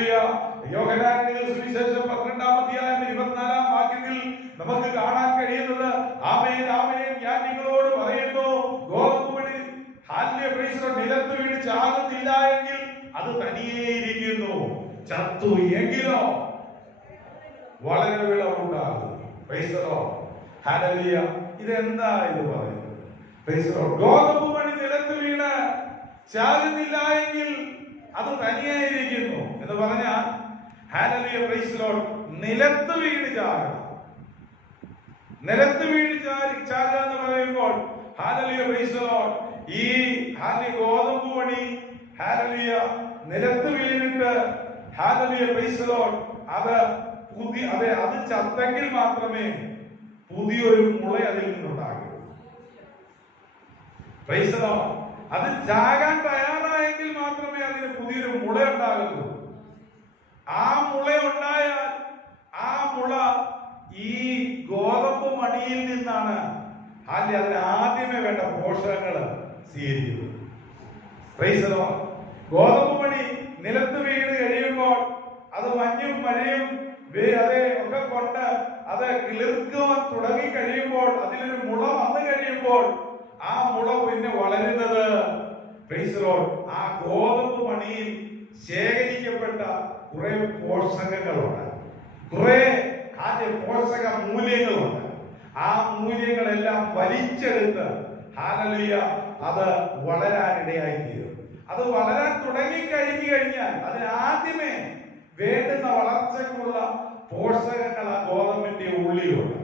Hallelujah. യോഹന്നാന്റെ സുവിശേഷം 12-ാം അധ്യായം 24-ാം വാക്യത്തിൽ നമുക്ക് കാണാൻ കഴിയുന്നത്, ആമേൻ ആമേൻ ഞാൻ നിങ്ങളോട് പറയുന്നു, ഗോതമ്പ് മണി നിലത്ത് വീണ് ചാകുന്നില്ല എങ്കിൽ അത് തനിയേ ഇരിക്കുന്നു, ചത്തു എങ്കിലോ വളരെ വിളവുണ്ടാകും. Praise the Lord. ഹല്ലേലൂയ. ഇതെന്താ ഇത് പറയുന്നത്? Praise the Lord. ഗോതമ്പ് മണി നിലത്ത് വീണ് ചാകുന്നില്ല എങ്കിൽ അത് തനിയായിരിക്കുന്നു എന്ന് പറഞ്ഞാൽ, ഹല്ലേലൂയ, പ്രൈസ് ദി ലോർഡ്, നിലത്ത് വീണ് ചാകുക. നിലത്ത് വീണ് ചാകുക എന്ന് പറയുമ്പോൾ, ഹല്ലേലൂയ, പ്രൈസ് ദി ലോർഡ്, ഈ ഗോതമ്പ് മണി ഹല്ലേലൂയ നിലത്ത് വീണിട്ട്, ഹല്ലേലൂയ, പ്രൈസ് ദി ലോർഡ്, അത് ചത്തെങ്കിൽ മാത്രമേ പുതിയൊരു മുള അതിൽ നിന്നുണ്ടാകൂ. Price the Lord. അത് ചാകാൻ തയ്യാറായെങ്കിൽ മാത്രമേ അതിന് പുതിയൊരു മുള ഉണ്ടാകൂ. ആ മുള ഉണ്ടായാൽ ആ മുള ഈ ഗോതമ്പ് മണിയിൽ നിന്നാണ് അതിന് ആദ്യമേ വേണ്ട പോഷകങ്ങൾ സ്വീകരിക്കുന്നത്. Price the Lord. ഗോതമ്പ് മണി നിലത്ത് വീണ് കഴിയുമ്പോൾ അത് മഞ്ഞും മഴയും ഒക്കെ കൊണ്ട് അത് കിളിർക്കുവാൻ തുടങ്ങി കഴിയുമ്പോൾ, അതിലൊരു മുള വന്നു കഴിയുമ്പോൾ ആ മുള പിന്നെ വളരുന്നത്, പ്രൈസ് ദി ലോർഡ്, ആ ഗോതമ്പ് മണിയിൽ ശേഖരിക്കപ്പെട്ട കുറെ പോഷകങ്ങളുണ്ട്, കുറെ പോഷക മൂല്യങ്ങളുണ്ട്. ആ മൂല്യങ്ങളെല്ലാം വലിച്ചെടുത്ത് ഹല്ലേലൂയ അത് വളരാനിടയായിത്തീരും. അത് വളരാൻ തുടങ്ങിക്കഴിഞ്ഞു കഴിഞ്ഞാൽ അതിന് ആദ്യമേ വേണ്ടുന്ന വളർച്ചയ്ക്കുള്ള പോഷകങ്ങൾ ആ ഗോതമ്പിന്റെ ഉള്ളിലുണ്ട്.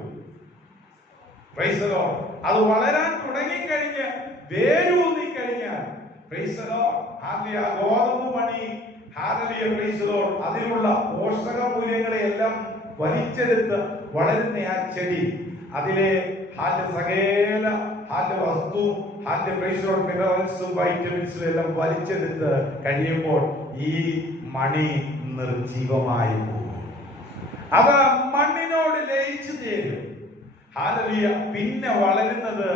Price the Lord. അത് വളരാൻ തുടങ്ങിക്കഴിഞ്ഞ് വേരൂന്നിക്കഴിഞ്ഞാൽ, പ്രൈസ് ദി ലോർഡ്, ഹല്ലേലൂയ, ഗോതമ്പ് മണി ഹല്ലേലൂയ, പ്രൈസ് ദി ലോർഡ്, അതിലുള്ള പോഷക മൂല്യങ്ങളെ എല്ലാം വലിച്ചെടുത്ത് വളരുന്ന ആ ചെടി, അതിലെ സകല വസ്തുവും പ്രൈസ് ദി ലോർഡ് മിനറൽസും വൈറ്റമിൻസും എല്ലാം വലിച്ചെടുത്ത് കഴിയുമ്പോൾ ഈ മണി നിർജീവമായി പോകും. അത് മണ്ണിനോട് ലയിച്ചു ചേരും. ഹല്ലേലൂയ. പിന്നെ വളരുന്നത്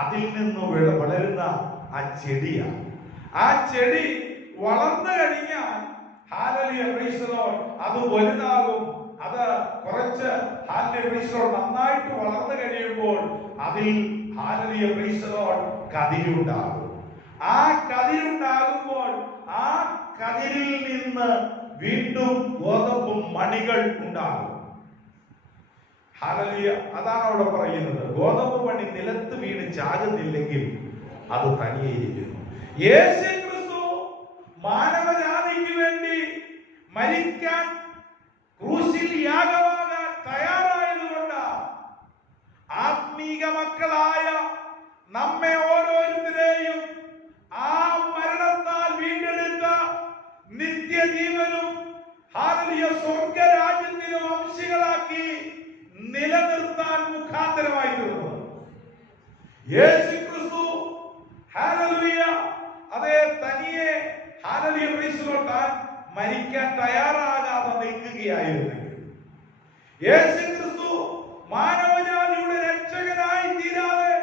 അതിൽ നിന്ന് വളരുന്ന ആ ചെടിയാണ്. ആ ചെടി വളർന്നു കഴിഞ്ഞാൽ, ഹല്ലേലൂയ, പ്രൈസ് ദി ലോർഡ്, അത് വലുതാകും. അത് കുറച്ച് ഹല്ലേലൂയ, പ്രൈസ് ദി ലോർഡ്, നന്നായിട്ട് വളർന്നു കഴിയുമ്പോൾ അതിൽ ഹല്ലേലൂയ, പ്രൈസ് ദി ലോർഡ്, കതിരുണ്ടാകും. ആ കതിരുണ്ടാകുമ്പോൾ ആ കതിരിൽ നിന്ന് വീണ്ടും ഗോതമ്പ് മണികൾ ഉണ്ടാകും. ഹല്ലേലൂയ. അതാണ് അവിടെ പറയുന്നത്, ഗോതമ്പ് മണി നിലത്ത് വീണ് ചാകുന്നില്ലെങ്കിൽ അത് തനിയെ ഇരിക്കുന്നു. യേശുക്രിസ്തു മാനവജാതിക്ക് വേണ്ടി മരിക്കാൻ ക്രൂശിൽ യാഗമാകാൻ തയ്യാറായതുകൊണ്ട് ആത്മീക മക്കളായ നമ്മെ ഓരോരുത്തരെയും ആ മരണത്താൽ വീണ്ടെടുത്ത നിത്യജീവനും ഹല്ലേലൂയ സ്വർഗരാജ്യത്തിനും അംശികളാക്കി നിലനിർത്താൻ മുഖാന്തരമായി തീർന്നു. യേശുക്രിസ്തു ഹല്ലേലൂയ അതേ തനിയെ ഹല്ലേലൂയ പ്രൈസ് ദി ലോർഡ് മരിക്കാൻ തയ്യാറാകാതെ നിൽക്കുകയായിരുന്നെങ്കിൽ, യേശുക്രിസ്തു മാനവജാതിയുടെ രക്ഷകനായി തീരാതെ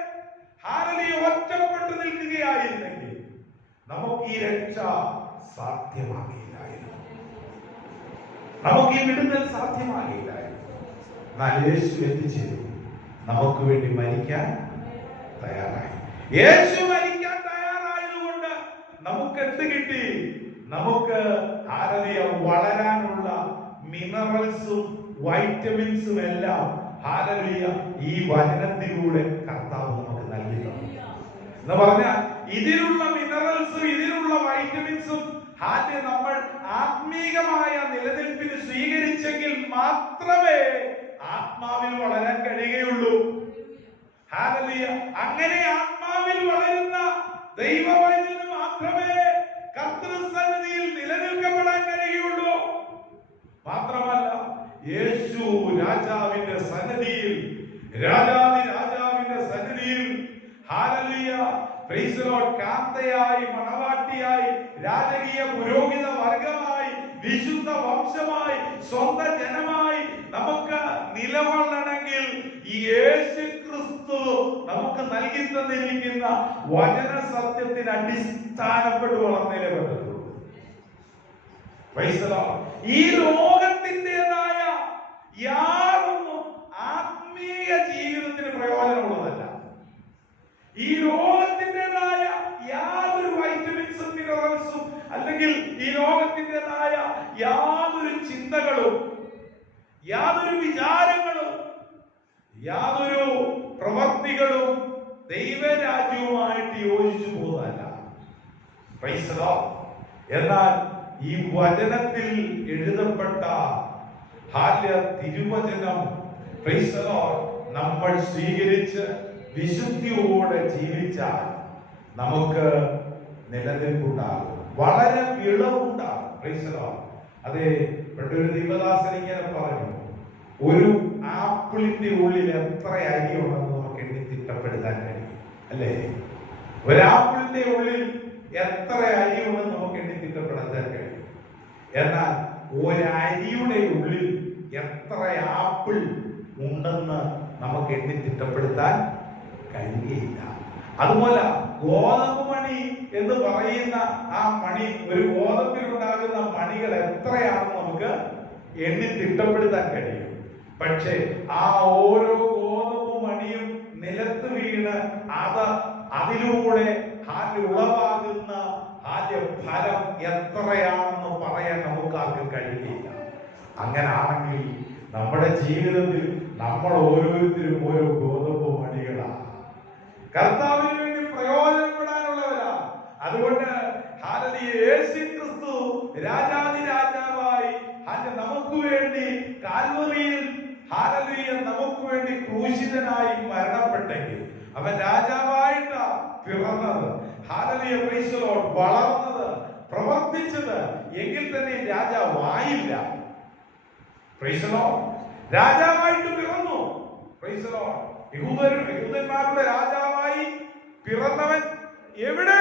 ഹല്ലേലൂയ ഒറ്റപ്പെട്ടു നിൽക്കുകയായിരുന്നെങ്കിൽ നമുക്ക് ഈ രക്ഷ സാധ്യമാകില്ലായിരുന്നു, നമുക്ക് ഈ വിടുതൽ സാധ്യമാകില്ലായിരുന്നു. എന്നാൽ യേശു എത്തിച്ചേരും, നമുക്ക് വേണ്ടി മരിക്കാൻ തയ്യാറായി. യേശു മരിക്കാൻ തയ്യാറായതുകൊണ്ട് നമുക്ക് എന്ത് കിട്ടി? നമുക്ക് ഹല്ലേലൂയ വളരാനുള്ള മിനറൽസും വൈറ്റമിൻസും എല്ലാം ഹല്ലേലൂയ ഈ വചനത്തിലൂടെ കർത്താവ് നമുക്ക് നൽകിയിട്ടുണ്ട്. എന്ന് പറഞ്ഞാൽ ഇതിലുള്ള മിനറൽസും ഇതിലുള്ള വൈറ്റമിൻസും നമ്മൾ ആത്മീകമായ നിലനിൽപ്പിന് സ്വീകരിച്ചെങ്കിൽ മാത്രമേ ആത്മാവിൽ വളരാൻ കഴിയുകയുള്ളൂ. ഹല്ലേലൂയ. അങ്ങനെ ആത്മാവിൽ വളരുന്ന ദൈവവചനം മാത്രമേ കർത്തൃസന്നിധിയിൽ നിലനിൽക്കപ്പെടാൻ കഴിയുള്ളൂ. മാത്രമല്ല, യേശു രാജാവിന്റെ സന്നിധിയിൽ, രാജാവിന്റെ സന്നിധിയിൽ ഹല്ലേലൂയ പ്രൈസ് ദി ലോർഡ് കാന്തയായി, മണവാട്ടിയായി, രാജകീയ പുരോഹിത വർഗമായി, വിശുദ്ധ വംശമായി, സ്വന്തം ജനമായി നമുക്ക് നിലകൊള്ളണമെങ്കിൽ ഈ യേശുക്രിസ്തു നമുക്ക് നൽകി തന്നിരിക്കുന്ന വചന സത്യത്തിന് അടിസ്ഥാനപ്പെട്ട് വളർന്നതിനെ പറ്റത്തുള്ളൂ. ഈ ലോകത്തിൻ്റെതായ യാതൊന്നും ആത്മീയ ജീവിതത്തിന് പ്രയോജനമുള്ളതല്ല. ഈ ലോകത്തിൻ്റെതായ യാതൊരു വൈറ്റമിൻസും മിനറൽസും അല്ലെങ്കിൽ ഈ ലോകത്തിൻ്റെതായ യാതൊരു ചിന്തകളും യാതൊരു വിചാരങ്ങളും യാതൊരു പ്രവർത്തികളും ദൈവരാജ്യവുമായിട്ട് യോജിച്ചു പോകുന്നതല്ല. എന്നാൽ ഈ വചനത്തിൽ എഴുതപ്പെട്ട തിരുവചനം നമ്മൾ സ്വീകരിച്ച് വിശുദ്ധിയോടെ ജീവിച്ചാൽ നമുക്ക് നിലനിൽപ്പുണ്ടാകും, വളരെ വിളവുണ്ടാകും. അതെ, ഒരു ദീപദാസൻ ഇങ്ങനെ പറഞ്ഞു, ഒരു ആപ്പിളിന്റെ ഉള്ളിൽ എത്ര അരിയുണ്ടെന്ന് നമുക്ക് എണ്ണി തിട്ടപ്പെടുത്താൻ കഴിയും, അല്ലേ? ഒരാപ്പിളിന്റെ ഉള്ളിൽ എത്ര അരിയുണ്ടെന്ന് നമുക്ക് എണ്ണി തിട്ടപ്പെടുത്താൻ കഴിയും. എന്നാൽ ഒരരിയുടെ ഉള്ളിൽ എത്ര ആപ്പിൾ ഉണ്ടെന്ന് നമുക്ക് എണ്ണി തിട്ടപ്പെടുത്താൻ കഴിയില്ല. അതുപോലെ ഗോതമ്പ് മണി എന്ന് പറയുന്ന ആ മണി, ഒരു ഗോതമ്പിലുണ്ടാകുന്ന മണികൾ എത്രയാണെന്ന് നമുക്ക് എണ്ണി തിട്ടപ്പെടുത്താൻ കഴിയും. പക്ഷെ ആ ഓരോ ഗോതമ്പ് മണിയും നിലത്ത് വീണ് അതിലൂടെ ഉളവാകുന്ന ഫലം എത്രയാണെന്ന് പറയാൻ നമുക്ക് ആർക്കും കഴിയില്ല. അങ്ങനാണെങ്കിൽ നമ്മുടെ ജീവിതത്തിൽ നമ്മൾ ഓരോരുത്തരും ഓരോ ഗോതമ്പ് മണികളാണ്, കർത്താവിന് വേണ്ടി പ്രയോജനപ്പെടാനുള്ളവരാ. അതുകൊണ്ട് യേശുക്രിസ്തു രാജാതിരാജാവായി നമുക്ക് വേണ്ടി കാൽവറിയിൽ നമുക്ക് വേണ്ടി ക്രൂശിതനായി മരണപ്പെട്ടെങ്കിൽ അവൻ രാജാവായിട്ടാ പിറന്നത്, വളർന്നത്, പ്രവർത്തിച്ചത്. എങ്കിൽ തന്നെ രാജാവായില്ല. രാജാവായിട്ട് പിറന്നു. യഹൂദന്മാരുടെ രാജാവായി പിറന്നവൻ എവിടെ